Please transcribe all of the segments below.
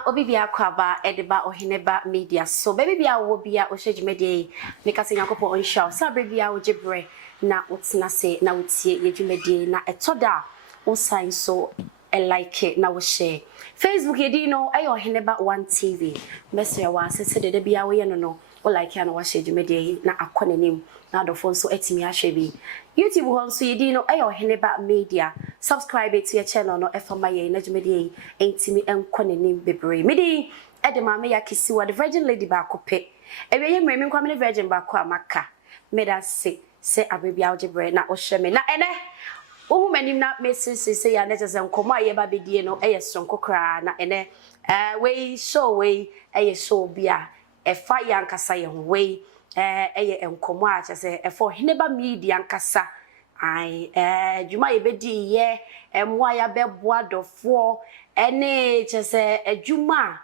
Mema obi bia kwaba edeba oheneba media so baby bia wo bia ohwejumede meka se nyakopo onshaw sabre bia ogibre na otena se na wotie yedwumede na etoda wo sign so like na wo share Facebook yedi no ayo oheneba 1 TV message wa sese de bia wo ye no wo like ya no wa share dwumede na akonenim na adofo nso atimi ahwe bi YouTube ho nso yedi no ayo oheneba media subscribe to your channel no efamaye na dwumede entimi enkonenim bebre midi edema me yakisi wa the virgin lady ba kope ebe ye mremi kwamene virgin ba ko amaka meda se abebia ogibre na ohwe me na ene ohu manim na message se ya na jese nkomo aye ba bedie no eye sonko kra na ene we show we eye show bia e fa ya nkasa ye ho we eye enkomo a jese e for hineba media nkasa ai djuma ye bedi ye emwa ya beboa dofo ene jese adwuma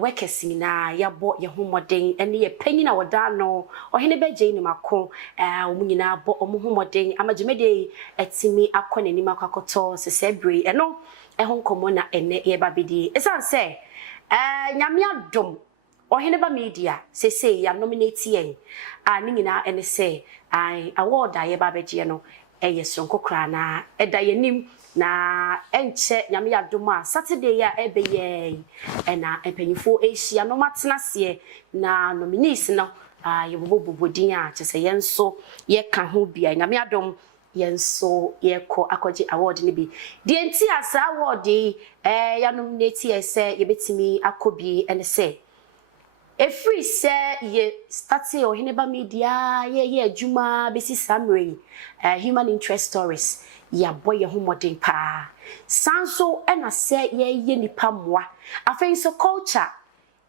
wekesi na yabo ye homoden ene ye panyina woda no ohene beje ni mako omunyina abo omuhomoden amagimede etimi akonani makoto sesebre eno ehonkomo na ene ye babedi esanse nyame adom ohene ba media sese ya nominate yen ani nyina ene se ai award aye babeje no eye sonko kra na eda yenim na enche nyame yadoma Saturday ya ebeye na empanyifo Asia no matena se na nominees no ye bobobodin a chese yenso ye ka ho bia nyame adom yenso ye ko akoje award ni bi de enti asa award ya nominate ese ye betimi akobi ene se free say ye starting oheneba media ye adwuma besi summary human interest stories ya boy ye homodin pa sanso ena say ye nipa moa afei so culture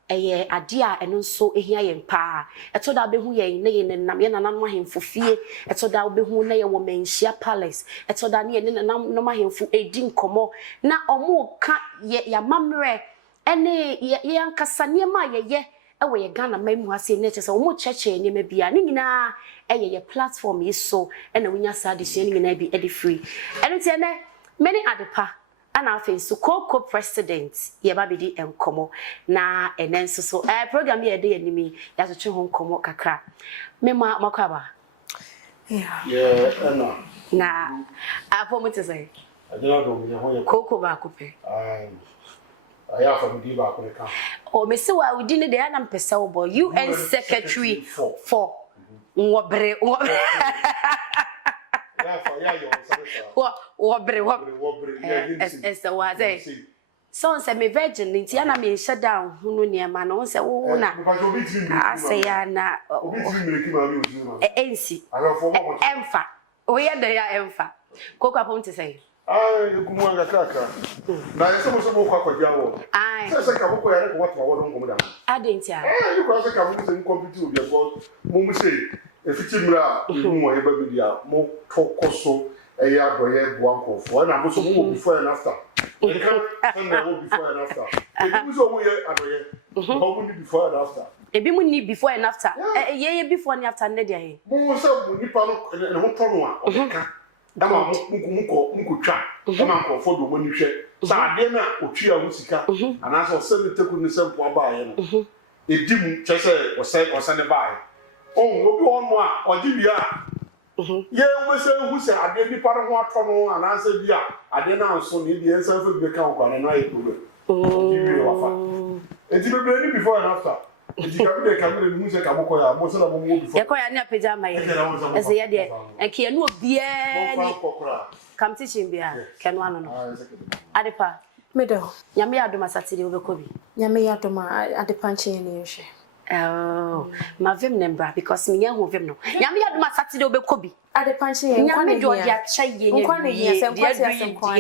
eye ade a eno so ehia ye pa etoda behu ye ne ye nam ye nanam ahemfo fie etoda behu na ye wo menhia palace etoda ne ye nanam ahemfo edi nkomo na omo ka ye ya mamre ene ye ankasa ne ma ye ewe ye Ghana mamu ase ne chese omo cheche ne mabia ne nyina ye platform yi so ena wonya sade so ne nyina bi edi free eno tie ne many adepa ana afen so koko president ye ba bedi enkomo na enenso so program ye de yanimi ya so twe ho nkomo kakra mema makwaba yeah na apo mutese adela do me ho ye koko ba kope aya fa mudi ba ko ka o mesi wa udi ne de ana mpesa wo boy UN secretary for wobre ya fa ya yo wobre esa wa say so say me virgin nti ana me shut down hunu niema no say wo na ase ya na obi ti mireki ma mi oju na ensi agafo emfa o ye de ya emfa kokwa pom te say kumwanga kaka na yesemo somo kwa kwa wo sasa ka boko ya ko watu wa wo ngomu da adentia you ko sasa ka mu se computer obi go mu se efiti mra mu ye babidia mo tokoso eya boye buankofo na mo so mo before and after you can na wo before and after ebi so mo ye adoye mo ni before and after ebi mu ni before and after ye before and after ne dia he mo se nipa no ne ho tono a o ka dama muko twa dama ko fo do mani hwe sa ade na otwi a musika ana so se ne teku ne sempo abaaye no edimu chese o ne baaye obi ono a ogibia ye we se hu se ade bi pare ho atono ana se bia ade na nso ne bi ensa fa bi ka kwa na ayi problem ogibia wafa enti be ni before and after ejikabe kamere ni muse kaboko ya mo se na mo before yakoya ni apeja maye ese ye de enke anu obie ni kam teaching bia kenu anu no adepa medo nyame adoma Saturday obekobi nyame yadoma adepa nche ni hwe ma vim nembra because me hu vim no nyame adoma Saturday obekobi adepa nche nyame do dia chaye nye se nkwa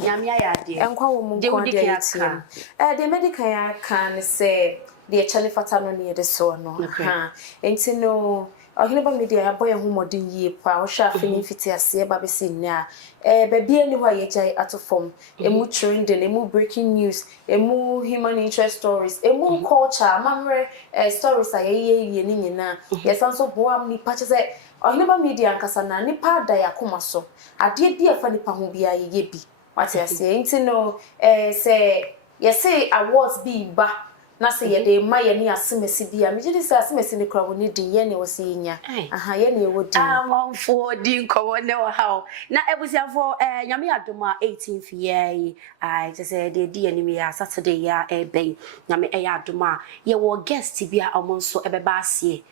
nyame ya de enkwa wo mu nkwa de ya de medical ya kan se de chale fata no ne de so no ha enti no ohineba media ya boy hu modin yie pa wo hwa afini fiti ase ba be sin na ba bia ni wa ye jai atofom emu trending emu breaking news emu human interest stories emu culture mamre stories aye ni nyina yesanso boam ni pa che ohineba media nkasa na ni pa da yakoma ade bi afa ni pa ho bia ye bi wate ase enti no se say awards be ba na say ye de ma ye ne asemesi bia me gidi say asemesi ne kra woni din ye ne wo se nya aha ye ne wo din amanfo din ko ne wo ha na ebusiafo nyame adoma 18th year I just say de di anim ya Saturday ya ben nyame adoma ye wo guest bia omonso ebeba asie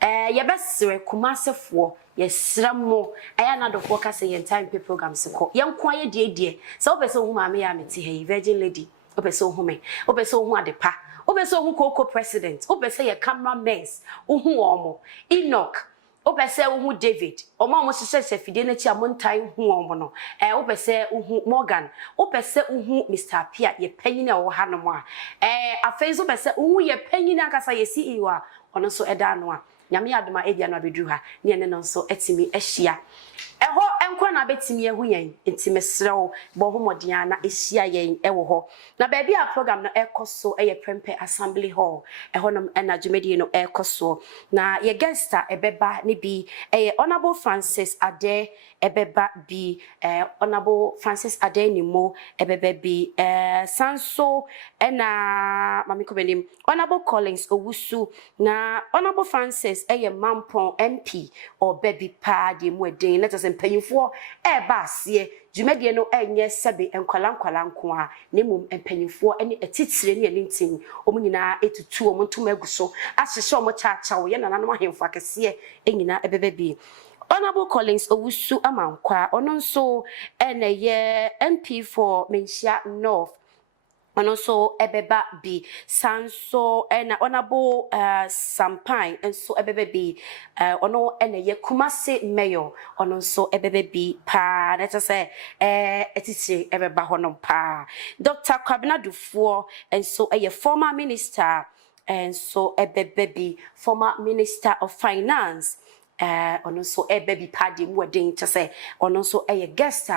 ye besere kumasefo ye sramo na dofo ka say time pay programs ko ye nko aye die so opese hu ma me ya meti hey virgin lady opese hu me opese hu adepa opese hu koko president opese ye cameramen hu omo Enoch opese hu David omo sese fide na chi amontan hu omo no opese hu Morgan opese hu Mr. Pia ye panyin e wo ha no mo afenzo opese hu ye panyin akasa ye CEO a ono so eda no a nyame adoma ebia no abedru ha ne ne no so etimi ehia eho enko na betimi ehu yen entime srew bo homodian na ehia yen ewo ho na ba bia program no ekoso prempe assembly hall ehonom na dwumedie no ekoso na ye guesta ebeba ne bi honorable Francis Ade ebeba bi honorable Francis Ade nimo ebeba bi sanso na mamiko benim honorable Collins Owusu na honorable Francis Mampon MP or baby pa de mu edin let us empanyfo ba asie dwumedie no enye sebe enkwala nko a nemum empanyfo ene etitire ne anintin omunyina etutu omontom aguso ahyehye omochaacha wo ye nananom ahemfo akese enyina ebebe bi honorable Collins Owusu amankwa ono nso ene ye MP for Menchia North ono so ebeba bi sanso na honorable Sampai enso ebebe bi ono ene ye Kumase mayor ono so ebebe bi pa na say etiti ebeba honom pa Dr. Kwabena Dufour enso former minister enso ebebe bi former minister of finance ono so baby party mu den to say ono so guest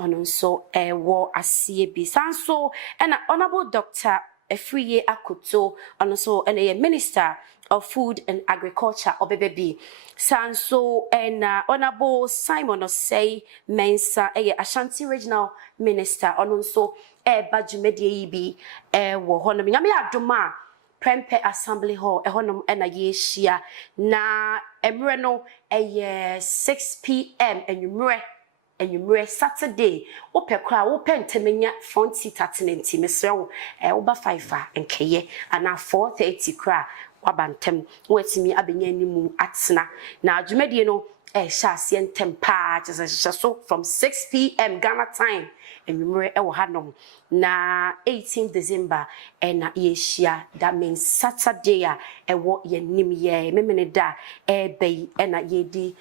ono so wo asie bi sanso na honorable Dr. Efriye Akoto ono so minister of food and agriculture obebebi sanso na honorable Simon Osei Mensa Ashanti regional minister ono so ba dwumedie bi wo hono nyame adoma Prempe Assembly Hall ehonom na yeshia na emre no 6 p.m. enwumre Saturday opekra opentemenya front seat attenanti mesrewo oba 5 nkeye ana 4:30 kra wabantem wetimi abenya animu atena na adwumedie no shase ntempa just so from 6 p.m. Ghana time enwumre ewo hanom na 18 December na yeshia that means Saturday ewo yenim ye memene da bei na yedi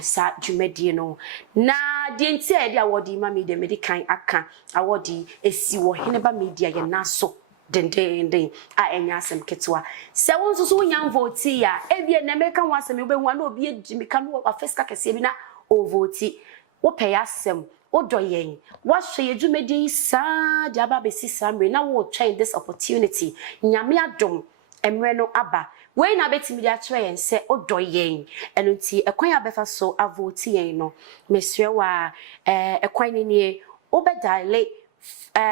sa dwumedie no na de nti e dia wodi ma media medican aka awodi esi wo heneba media ye naso den enya asem ketwa se wonso so nya vote ya ebie na meka ho asem obehu na obi edimika no afeska kese bi na o vote wo pay asem odoyen wahwe yedwumedi sa de aba besi samre na wo try this opportunity nyame adom emre no aba we na betimi dia kire yen se odoyen eno nti ekwan abefa so avoti yen no mesrewa ekwan ni nie obedile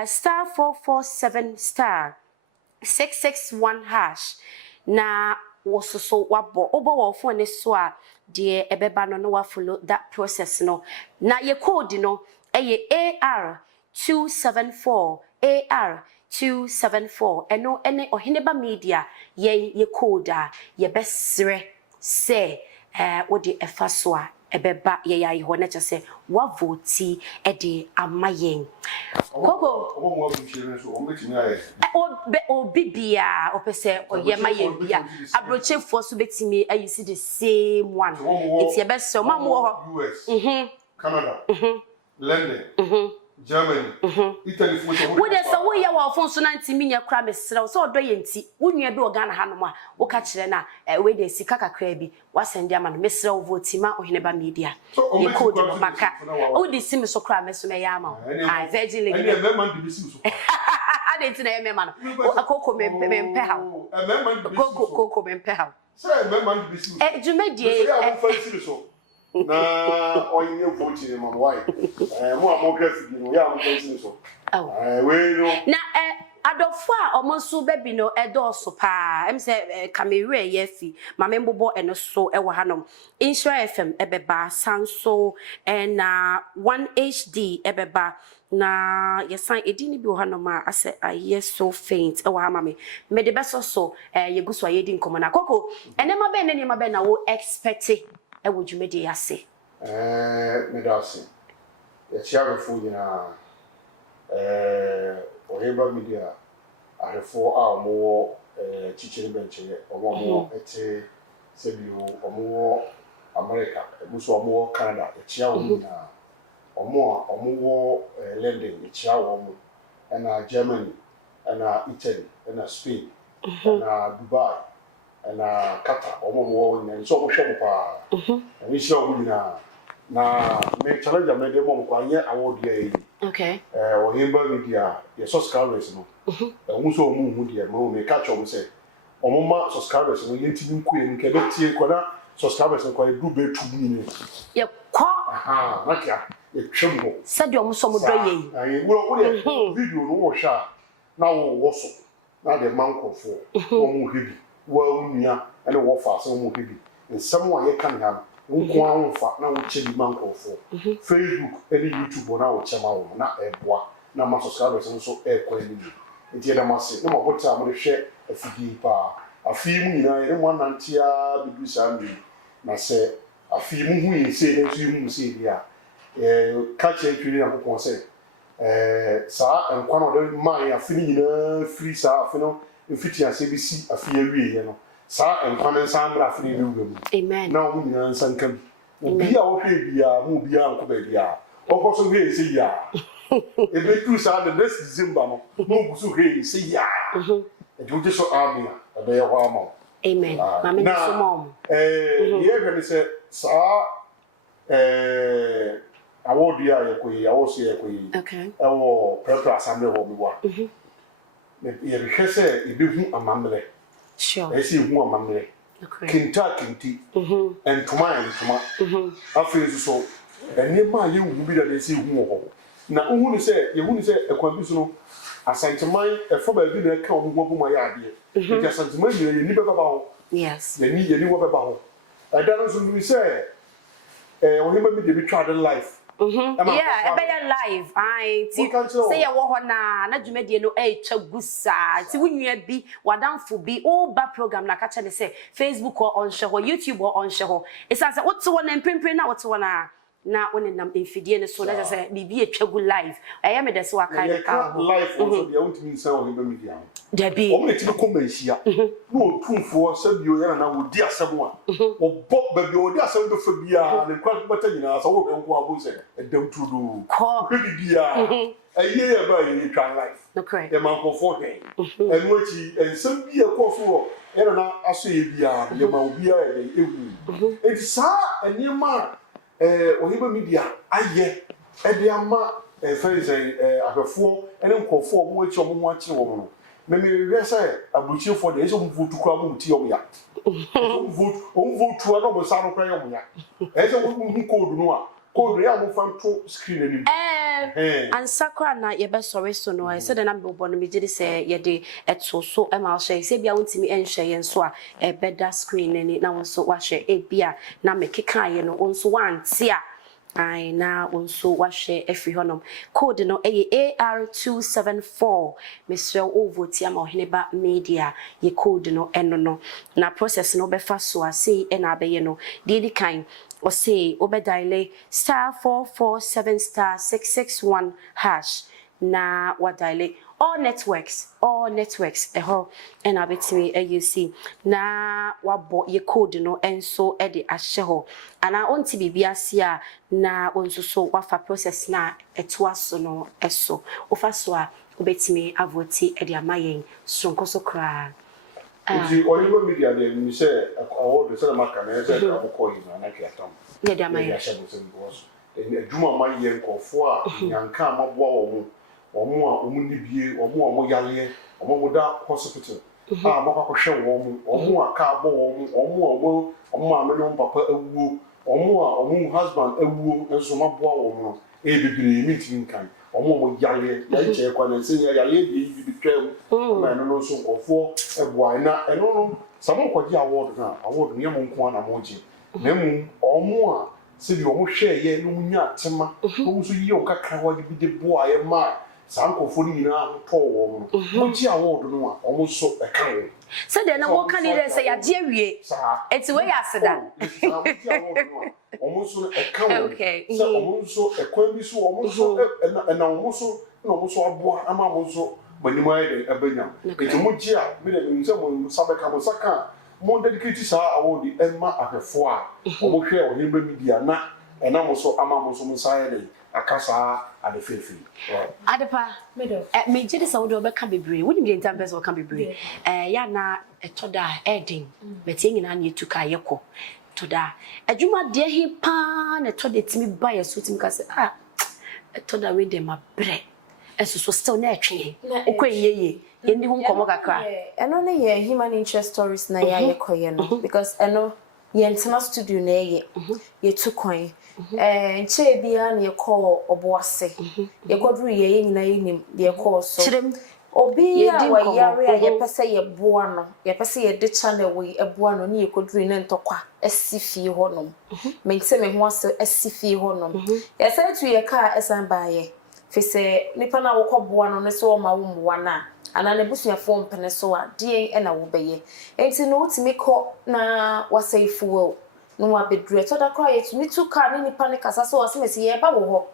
star 447 star 661 hash na wososo wabo obo wo phone so a de ebeba no no wa follow that process no na ye code no AR 274 AR 274 eno ene oheneba media ye code a ye besre se odi efa so a ebeba ye ya ho na chese wa voti de amayen gogo omo abuchire so ombetimi aye obibia opese oyema ye bia abrochefo so betimi ayisi the same one enti ebeso mamo ho US Canada London Germany Italy wo de so wo ye wo fon so na ntimi nya kra mesrew so odo ye nti wonua bi Ghana hanom a wo ka kire na we de sika kakra bi wasende ama no mesrew vote ma oheneba media ye code no maka wo de sim so kra meso me ya ama virgin lady ene me man de bisim so ade nti na ye me ma no akoko me mpe ha koko me mpe ha say me man de bisim dwumedie so na onye vote ni mo why mo amokrasi bi no ya mo fancy so we no na adofo a omonso baby no edoso pa em se kamere yefi mame mbobo eno so e wo hanom Insura FM ebeba sanso na 1HD ebeba na yesan edini bi wo hanom a ase aye so faint e wo ha mame me de beso so yeguso ayedi nkomo na koko enema be ne ma be na wo expect e wo dwumedi ase me da ase ye chiarefo nyina Oheba Media ahefo a omo chichiri benche omo ete sebio omo America muso omo Canada echia wo na omo London echia wo na Germany na Italy na Spain na Dubai na Qatar omo na so mo hwe pa ni sia wo na me challenge me de mo kwa nye award ye okay Oheba Media ye subscribers no so omo de ma me catch omo say omo ma subscribers no ye ntimi nku en ke betie kwada subscribers no kwa du be tu ni ye ko makia ye twemo said omo so mo do ye ayi wo video no wo sha na wo so na de mankofo omo hebi wo nua ene wo fa so omo hebi nsem wa ye kan ha nko anfa na wo chebi mankofo Facebook ene YouTube na wo chema wo na eboa na ma subscribers so ekwa ni nti da mase na mo bota mo hwe afidi pa afi mu nyina ye mo nantia bibi sambi na se afi mu hu yin se ne so mu se dia ka che twiri na kokon se sa enkwa no de ma ya afi nyina free sa afi no mfiti ase bi si afi awie ye no sa enkwa ne nsa mbra afi ne wu amen na wo nyina nsa nkam obi a wo hwe bia mu bia anko ba bia okoso hwe se ya ebe tu sa the next December no mo gusu hwe se ya you just so army na be ho ama amen mama ni so mom ye hwe ni se sa award ya yekoyi awoso yekoyi okay ewo prepare assembly ho biwa ye hwe se ebehu amamle sure esi hu amamle okay kinti entuma afi so enema ye wu bi da esi hu ho na uhu ni se ye hu ni se ekwan bi so no asanteman efo ba bi na ka omo bu ma ya ade e ja asanteman ye ni be baba ho yes ye ni wo baba ho ada no so ni se Oheba Media bi try the life yeah ebe ya live ai ti say ye wo ho na dwumadie no twa gusa ti wunua bi wadamfo bi o ba program na ka che say Facebook or on share YouTube or on share isa say what wo na mpempem na what wo na woni nam enfidie ne so na say bibi etwa gu live eye me de so aka ka life also dia untimi nsa Oheba Media Debbie o me ti ko manhia no otumfo sabio yana na wodi asem a obo babi wodi asem do fa bia ne kwa bata nyina so wo enko abo se edam tudu ko bibia aye ya ba ye try life okay e man ko for hen enu achi ensem bia ko so yana na aso ye bia ye ma obi a ewu enti sa enema Oheba Media aye e de ama friends ahwefo ene nkofo mo achi omo achi wo no me we say abuchi for the so vote kura mo ti om ya vote na mo sa no kura yom ya e say wo code no a code ya mo fan to screen ani ansakra na ye be sorry so no I said na be bo no me gidi say ye de eto so e ma hye say bia wontimi enhye ye nso a e beda screen ani na wo so wa hye e bia na me keka ye no nso wante a ai na onso wa hye efri honom code no AR274 Mr. Ovoti ama Oheba Media ye code no eno no na process no be fa so ase e na abaye no di kan o say obediale *447*661# na wa diale all networks eho and abetimi AUC na wabo ye code no enso e de ahye ho ana onti bibia sia na onso so wafa process na etwaso no eso ofa so a obetimi avoti e de amayen sonkoso kra nti Oheba Media de mi se award se na maka na se akoko yi na ke atam ye de amayen ya shabo se boss edwuma ma ye nkofo a nyanka amaboa wo omo a omo nibie omo yale omo da hospital a maka hwe wo omo a ka bo omo ameno papa awuo omo a omo husband awuo enso maboa wo no bibire mi tin kan omo yale ya che kwa na se yale bi twam ma no so nkofo eboa na eno no samo kwaji award ne mo nko na mo je na mu omo a se bi omo hwe ye no nya tema omo so yi o kakra wa bi de boa ye ma sankofo ni na to wo mo ji award no a omo so e kan wo so de na wo kan ile se ya je awie eti we ya seda omo so e kan wo so omo so e kwa bi so omo so na omo so na omo so aboa ama omo so manimo ayi de abanya eti mo ji a me de nse mo sabeka mo saka mo dedicate sa award emma ahefo a omo hwe o hemba media na ena mo so ama mo so mo sai de akasa adefefi adepa me je de sa wo de obeka bebre woni me ntam pese wo ka bebre ya na etoda edin betie nyina na etuka yeko toda adwuma de hi pa na etoda timi ba ye so timi ka se etoda we de ma bre so still na etwe okwenye yendi hu nkomo kakra eno ne ye human interest stories na ya yekoye no because eno ye ntena studio na ye tukwan nche bia na ye call oboase ye kodru ye nyina yenim ye call so obi ya wa yare ye pese ye boa no ye pese ye de channel we eboa no ne ye kodru ne ntokwa asifi honom mente me ho ase asifi honom ye say to ye car esan baaye fise nipa na wokoboa no ne so ma wo mwa na ana ne busuafo mpene so a die na wo beye enti no utimi ko na wasaifuo no abedru to da kwa yetu ni tu ka ni nipa ne kasa so wasemesi ye ba wo ho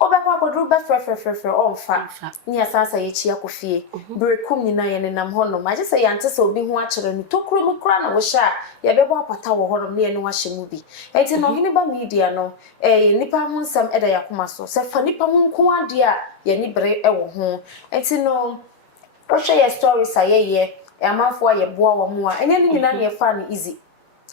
obekwa kodru be frefrefrefre onfa ni asasa ye chia kofie brekum ni na ye ne nam hono ma je se yante se obi hu a kire ni tokuro mu kra na wo sha ye bebo apata wo hono ne ye ne wa hyemu bi enti no hini ba media no nipa hu nsam eda yakoma so se fa nipa hu nko ade a ye ni bere e wo ho enti no o share stories ayeye amanfo ye boa wo mu a enye ni nyina ne fa ni easy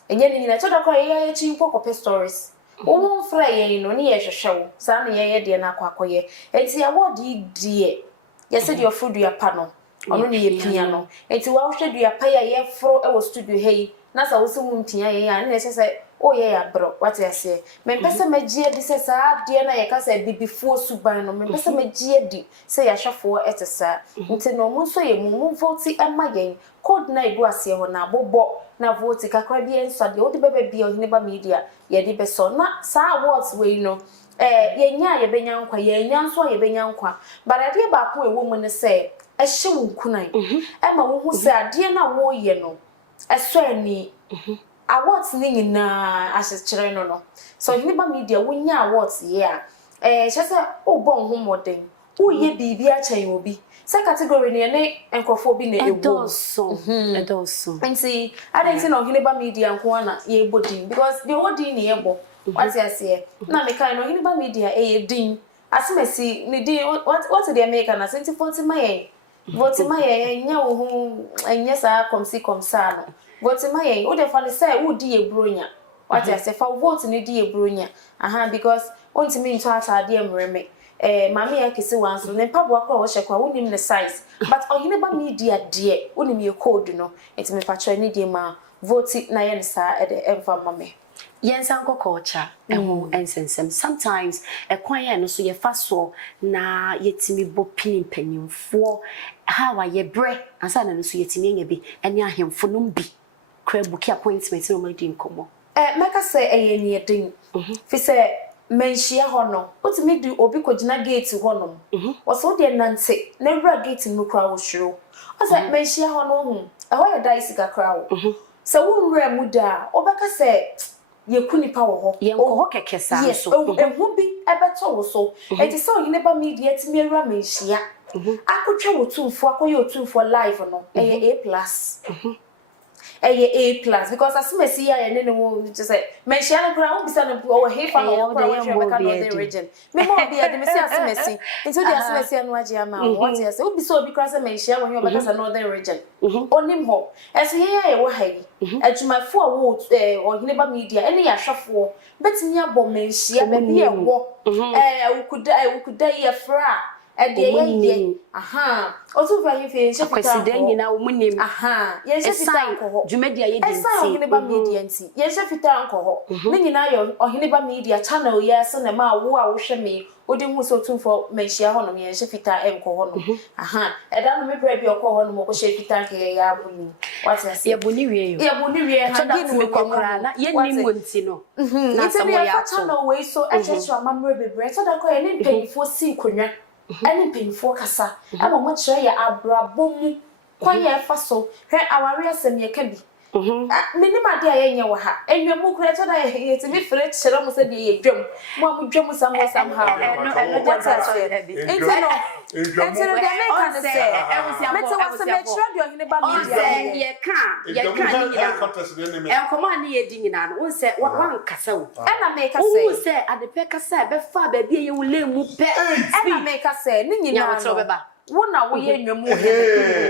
enye ni nyina to da kwa ye chi nkoko stories wo mfra ye no ni ye hwehwewo sa na ye de na akwakoye enti award die ye said your food ya pa no ono ni ye pia no enti wa hwehwe ya pa ye fro e wo studio hei na sa wo se mu mpia ye ya na se o ye ya bro what you say me pese magie di se sa de na ye ka se bibifuo suban no me pese magie di se ya hwefo etesa nti no mu so ye mu vote ema yen code na egu ase ho na bobo na vote kakra bi enso de o de bebe bi o hine ba media ye di beso na sa awards we no ye nya ye benya nkwa ye nya nso ye benya nkwa barade ba ko ewo mu ne se ehye wo nkunan ema wo hu se ade na wo ye no eso ani awards ni nyina ahyekere no so hini ba media wonya awards ye a chese obon ho modern wo ye bibi a chen obi se category ne enkofo bi na edoso nti adensi no hini ba media nko na ye bodin because the wodi ni ye bo what you say na me kai no hini ba media ye din asemesi ni din what the American na 2040 maye vote maye nya wo hu enya sa komsi komsa no vote maye wo de fa ne say wo di e bronya what you say fa vote ni di e bronya because ontimi nto atade emreme mama ya kisi wanso ne pabo akwa wo hyekwa wonim ne size but ohine ba media de wonim ye code no etimi patcho ni de ma vote na ye nsa e de enva mame yensan ko culture eho ensensem sometimes ekwan ya no so ye fa so na yetimi bopin panyimfo how ye bre ansa na no so yetimi nya bi ene ahemfo no bi kra buki appointment no ma di nkomo meka say eye ni edin fi say menhia hono otimi di obi kogina gate hono oso de nante na wura gate mu kra wo hwero o say menhia hono hu eho ye dai sika kra wo se wo wura mu da obeka say ye kunipa wo ho ye nko ho keke sa so ehu bi ebeto wo so enti se oyine ba media timi wura menhia akotwa wo tumfo akoye otumfo live no eye A+ because asemesi ya ye ne wo just say mention na kura obisa na wo hefa na wo kura wo beka no the region me mo bia de me say asemesi into the asemesi anu agi ama what you say obisa obi kura say mention wo beka sa northern region onim ho eso ye wo hayi adwumafo a wo ohine ba media ene ya hwefo betimi abo mention be ye wo ukuda ye fra e de ye aha otu fa ye fe nhye Kwasi dan nyina wo munim aha ye nhye fita nko ho dwumadi aye di esa ohene ba media nti ye nhye fita nko ho ne nyina yo ohene ba media channel ye ase na ma wo a wo hwe me odi hu so tumfo menhia ho no ye nhye fita enko ho no aha eda no me bra bi okọ ho no mo ko hye fita nke ya abuni what I say ye boni wie yo ye boni wie ha gi no me kokra na ye nim wonti no na se mo ya channel we so echechu amamre bebre so da ko ye ne mpanyifo si nkonwa ene mpanyifo kasa ama mo kire ye abrabom kwanye fa so hwe aware asem ye ka bi minima de ayenye wo ha enwemu kura to da ye ti bi fere kire mo se de ye dwam mo dwam sam ha no what I say Entino de make an say mete was me kire de ohine ba media ye ka ni nyina enkomo ani ye di nyina no unse wan kasa wo ena make say unse adepe kasa be fa ba bi ye wule mu pe ena make say ni nyina no wona wo ye nwemu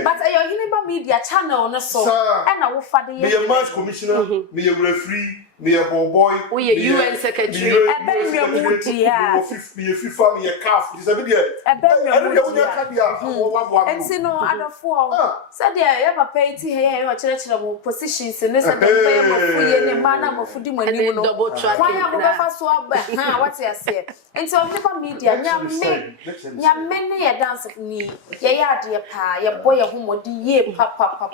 but ayo hini ba media channel no so na wo fade ye me a mass commissioner me a referee me a boy we a UN secretary ebe nwemu dia me a FIFA me a CAF is a bit there ebe nwemu dia ensi no adofo said ya papa iti he ya kire mo positions ne said be mafu ye ne mana mafu di mani no why am go fa so aba ha what you say ensi of the media nyame ne ya dance ni ye ya de pa ye boy ye homodi ye papa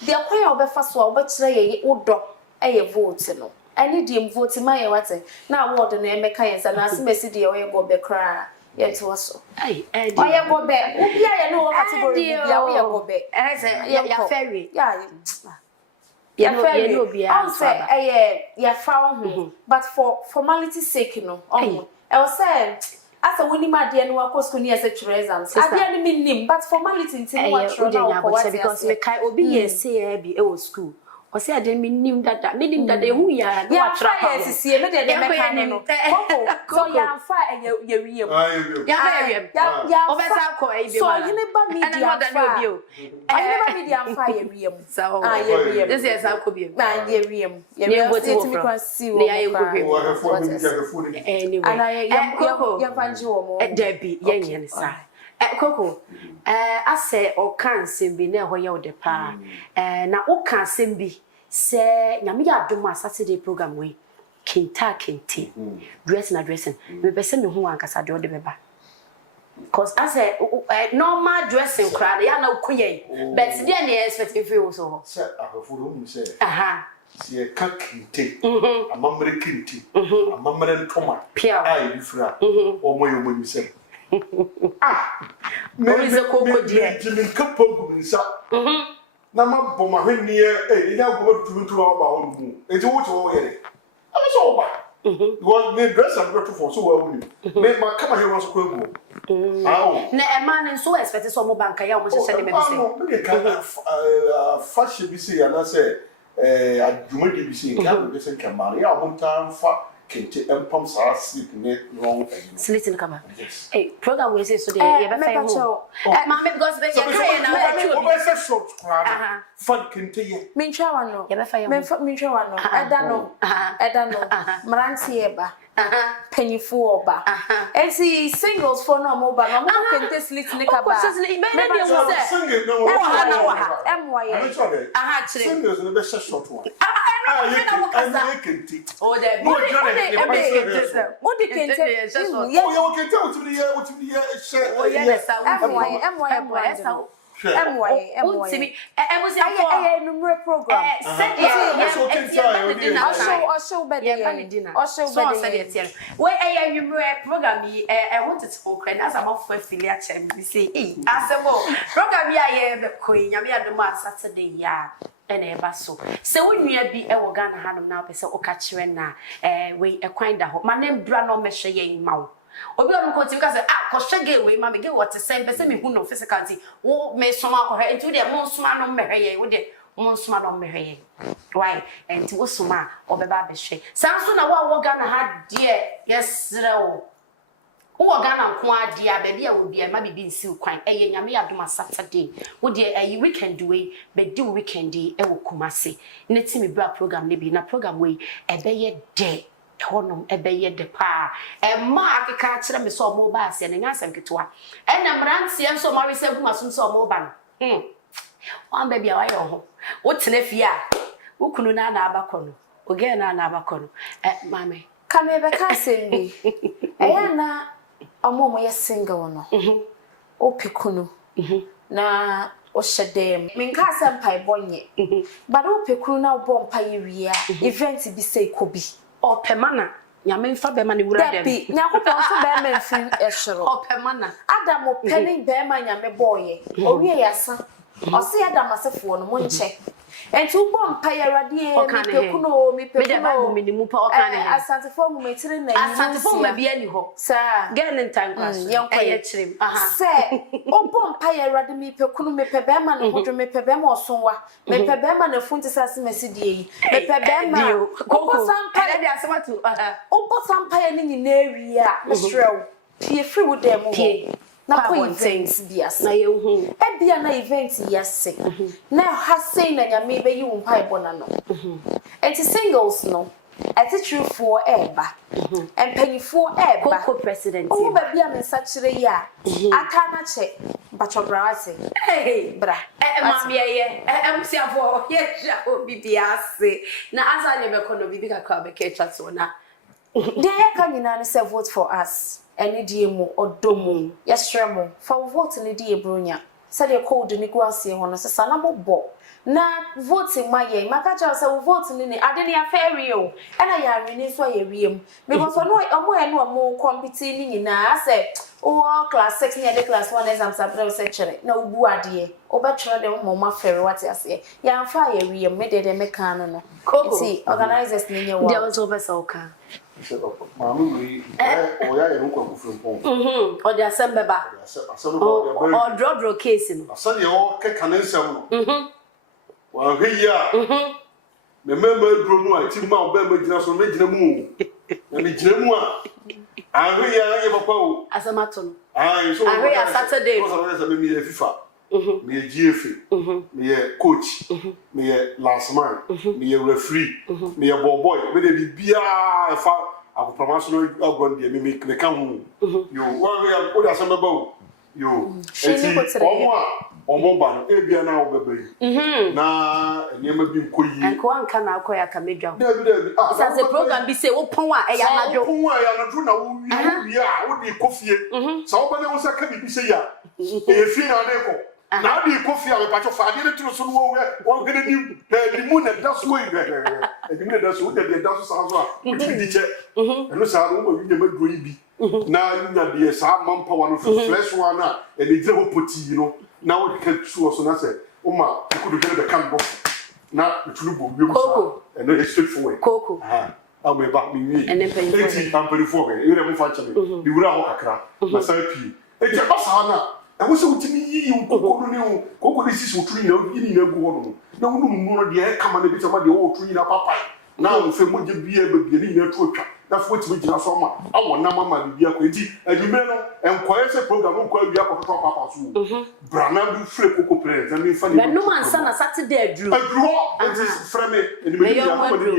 de kwaya obefa so obekire ye wodo eye vote no ani di vote ma ye wate na award no emeka ye sa na asemesi de ye go be kra ye to so ai oye go be obi aye no category bia we go be ya ferry ya ferry no bia on say ya fa ho but for formality sake no on e o say asa woni ma de no akosku ni ese tire exams ade ni minim but formality ntin wa tro na ko what because me kai obi ye say bi e wo school o say ade minim dada ehu ya no atra pa yes sie me de meka no koko so ya fa ye wiem ya obesa ko e bi so yene ba media fa yene ba media fa ye wiem so ye wiem this is how ko bi na ye wiem ye me kwa si wo ana ye vanji wo mo debi ye nyen sa koko ase o kan sembi na ho ye o de pa na o kan sembi se nyame ya doma Saturday program we kente dressing me be se me hu ankasa de o de beba cause as a normal dressing crowd ya na koye but there na expect if you so se afoforo mu se aha se ka kente amamre kente amamre ntoma ai bifra o moyo mu se me ze koko die jimin kapo gumisa na ma bo ma hwenni ina go tuntu wa ba ho mu enti wo to wo yere ama so ba wo me dress and go to for so wa wuni me ma kama he was ko egu na e man so expect so mo banka ya o mo hye ne me bi se no me ka fashion bi se ya na se adwuma de bi se ka be se kama ya mo tan fa kente empam sa sleep ne wrong sleep in kama program we say so dey ye be fa ho ma me because be ye kai na o be se short crowd fa kente ye me ntwa wa no ye be fa me ntwa wa no eda no mranti ye ba penyifu oba esi singles for no mobile no mo kente sleep ne ka ba me na be wo se single no wa emwa ye chire singles no be short one you kente oh there Odi kente yo kente otimi ye she oh yes emwa untimi ebusi aye numero program show better we aye numero program yi wanted to okra na some of affiliate chem we say asemo program yi aye be koyi nyame adoma Saturday ya ene eba so se wonua bi e wo Ghana hanom na pese o ka kire na we ekwan da ho ma ne bra no mehwe ye mawo obi on ko ti ka say ko hwege we ma me ge what say pese me hu no physicality wo me soma ko he nti de mo soma no mehwe ye wo de mo soma no mehwe ye why enti wo soma obeba be hwe sanso na wo Ghana ha de yesrewo wo Ghana nko ade a ba bia wo bia ma bibi nsi kwan eye nyame yadoma Saturday wo de weekend we be di weekend e wo Kumasi ne ti me bra program ne bi na program we ebe ye de honom ebeye de pa ma akeka kire me so mo ba ase ne nyasem ketwa na mrantie nso ma we se gu masum so mo ba no wan ba bia wa yo ho wo tene fie a wo kunu na abakono oge na abakono mame kame be ka sembi eya na omo ye single no o pikunu na o shedem minka sampai bonye but o pikunu na o mpa ye wi a event bi say kobi o pemana nyame mfa be ma ne wura dem bi nyakopon so be ma mfi ehiro o pemana adam o peni be ma nyame boye o wi yasa o se adam asefo no mo nche enti ubo mpa ye rade mi pekuno me de bible me ni mu pa o kan he asantefo mu metire na yi asantefo ma bia ni ho sa get in time kwaso ye chirem se ubo mpa ye rade mi pekuno me pe be ma no hodwo me pe be ma osonwa me pe be ma na funti sase mesidie yi me pe be ma ubo sampa ye de asematu ubo sampa ye ni nyina wi a mesrew pie free wo dem ho na ko events bias na ye hu bia na events yase na ha sei na nyame be yi wo mpa ibona no enti singles no ati true for eba empanyfo eba Coco president o ba bia me sa kire ya aka na che bachobrawase bra mami ye emsiafo ye ja obi biase na asa ne be kono bibi kakra be ke chat so na de ya ka nyina no say vote for us eni die mu odomu yesremo fa vote ni die bronya say the code ni guase ho no sesa na bobo na vote maye maka cha say vote ni ade ni aferi o ena ya ri ni so ya wiem because no omo e no omo compete ni nyina say o class 6 ni ade class 1 exam sabre secture na ubu ade o be tro de mo ma feri what ase ya amfa ya wiem me de me kan no see organizers ni nyewa there was over so kan Mami oya ye nko akufuru pon o de asem beba o drodro case no asa de o keka na nsam no wa hweya me mema dro no a ti ma oba ma gina so me gina mu na me gina mu a hweya ye papa o asamato no so hweya Saturday so so me ye FIFA me ye GFA me ye coach me ye last man me ye referee me ye boy me de bibia fa akopromational agron de me kan hu yo wa we asem baba o yo eti omo ba no ebia na obeba yi na enema bi nkoyi enko anka na akoya ka medwa David it's a program be say wo pon a e ya nadwo pon a ya nadwo na wo wi a wo di kofie sa wo bana wo sa ka bi say ya e fi na de ko na di kofie a me pa cho fa de tru so no wo gede di mu na da so yi di mu na da so de da so sa so a wo ti di che eno sa no wo wi de madwo yi bi na nya de sa mampa wa no fresh one na e de ho poti you know na wo ka tru so na say o ma ku do de kan bo na tulu bo wi mu sa eno e straight forward Coco me ba mi wi and then pay for me you never find me di wura ho kakra na sa pi e je ba sa na e wo se utimi yi Coco no ne Coco de sisi uturi na yi na gu ho no na wo nu no de e kama na bi se ma de wo uturi na papa na wo fe mo je bia ba bia ni na tu atwa na fo timi gina so ma awo na mama bia ko enti adwumre no enkoye se program ko awia ko to papa so brana bi free Coco president na fa ni no man sana Saturday adru enti frɛ me eni me ya ko de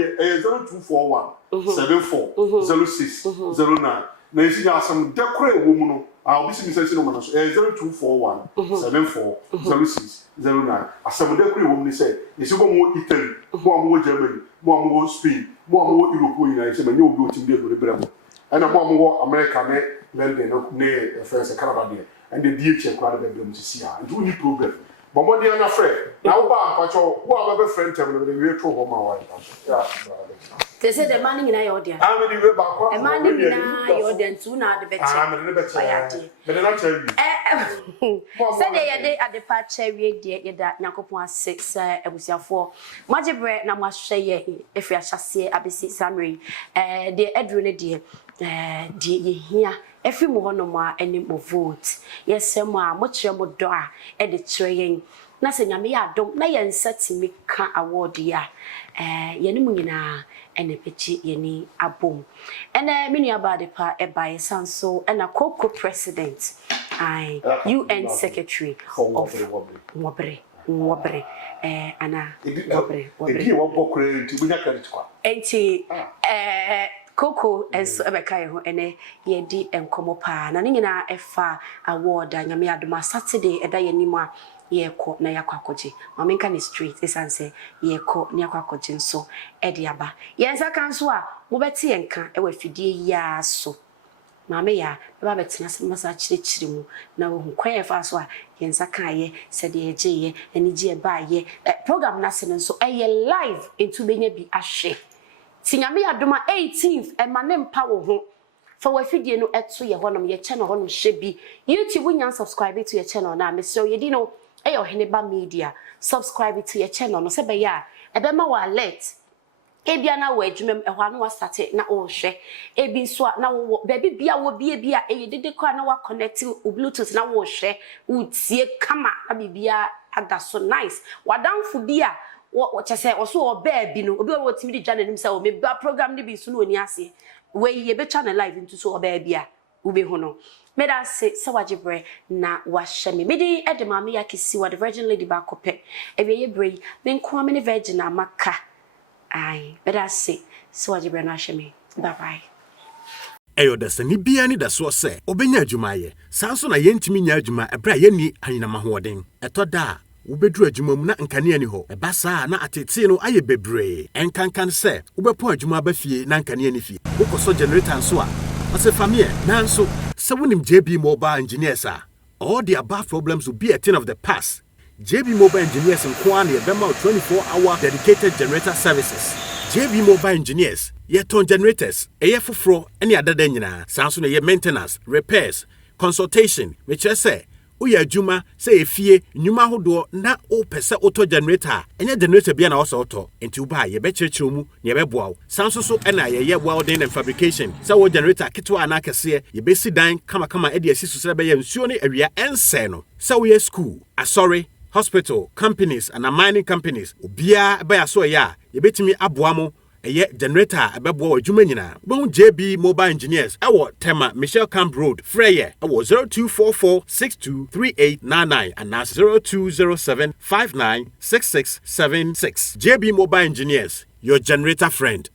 0241 740609 na isi ya asem dekore wo mu no obisi mi sense no ma no 0241 740609 asem dekore wo mu ni say isi bo mu Italy bo mu Germany bo mu Spain bo mu Europe wo ina isi ma nyo obi otim de do brem ana bo mu America ne London no ne France Canada de and the DH kwa de brem sisi a ndu ni problem bomo de na frɛ na wo ba apacho wo aba be friend tem no de we tro ho ma wa ya they say the man in your dear I'm in the way back. a man in your den too na the better I'm in the better. But not tell you. Say they at the patch we dear that Yakopon 6 ebusiafo majebre na mahwe ye if ya hyase abesi samri the edru ne de ye hia efi mo hono ma eni mo vote yesem a mo kire mo do a e de kire yen na se nyame ya dom na ye nsatimi ka award ya ye ne mu nyina ene pechi yeni abom ene mini abade pa e by sanso ena Coco president I UN secretary of Wobre ana Wobre Wobre wo bokre nti bunya credit kwa enti Coco enso ebeka ye ho ene ye di enkomo pa na ne nyina efa award anyame adoma Saturday eda ye nimu ye ko na yakwa koje mamenka ni street esanse ye ko na yakwa koje nso ede aba yenza kanso a mo beti yenka e wa fidie ya so mame ya ba betina se masa chirechiri mu na wo kwan fa so a yenza kan ye se de eje ye ani je ba ye program na se nso eye live into benya bi ahwe tinyame adoma 18th emanem pa wo ho for we fidie no eto ye honom ye channel honom hye bi YouTube nya subscribe to your channel na me so ye di no eyo Heneba Media subscribe to your channel no se be ya ebe ma wa alert ebia na wo adwumem ehwa na wa start na wo hwe ebi so na wo baby bia wo bia eyedede kwa na wa connect bluetooth na wo hwe utie kama na bibia ada so nice wadamfo bia wo chese wo so wo baby no obi wo timi di dwa nanim se wo me ba program ni bi so no oni ase we ye be channel live into so wo baby a wo be hu no me da se wajibre na wahye me medi edema me yakisi wa the virgin lady ba kope ewe ye brei me nko am ne virgin amaka ai me da se wajibre na wahye me bye bye eyo da sani bia ni da so se obenya adwuma ye sanso na yentimi nya adwuma ebra ye ni anyinama hoden etoda wobedru adwuma mu na nkane ani ho eba saa na atete no aye bebre enkankan se wobepo adwuma ba fie na nkane ani fie wokoso generator nso a ase famie nanso se wonim JB Mobile Engineers all the above problems will be a thing of the past. JB Mobile Engineers nko an ye bema 24-hour dedicated generator services. JB Mobile Engineers ye ton generators eye foforo ene adada nyina sanso na ye maintenance repairs consultation which say uya adwuma say efie nnwuma hodo na o pese auto generator enye generator bia na wo auto enti wo ba ye be kirikiri mu ne ye be boawo sanso so ena ye welding and fabrication say wo generator kitwa na kese ye be si dan kama e de asisu sere be ye nsuo ne awia ense no say wo ye school sorry hospital companies and mining companies obia be ya so ya ye betimi aboamo eye generator abebo adwuma nyina bon JB Mobile Engineers ewo Tema Michelle Camp Road Freye ewo 0244623899 and 0207596676 JB Mobile Engineers, your generator friend.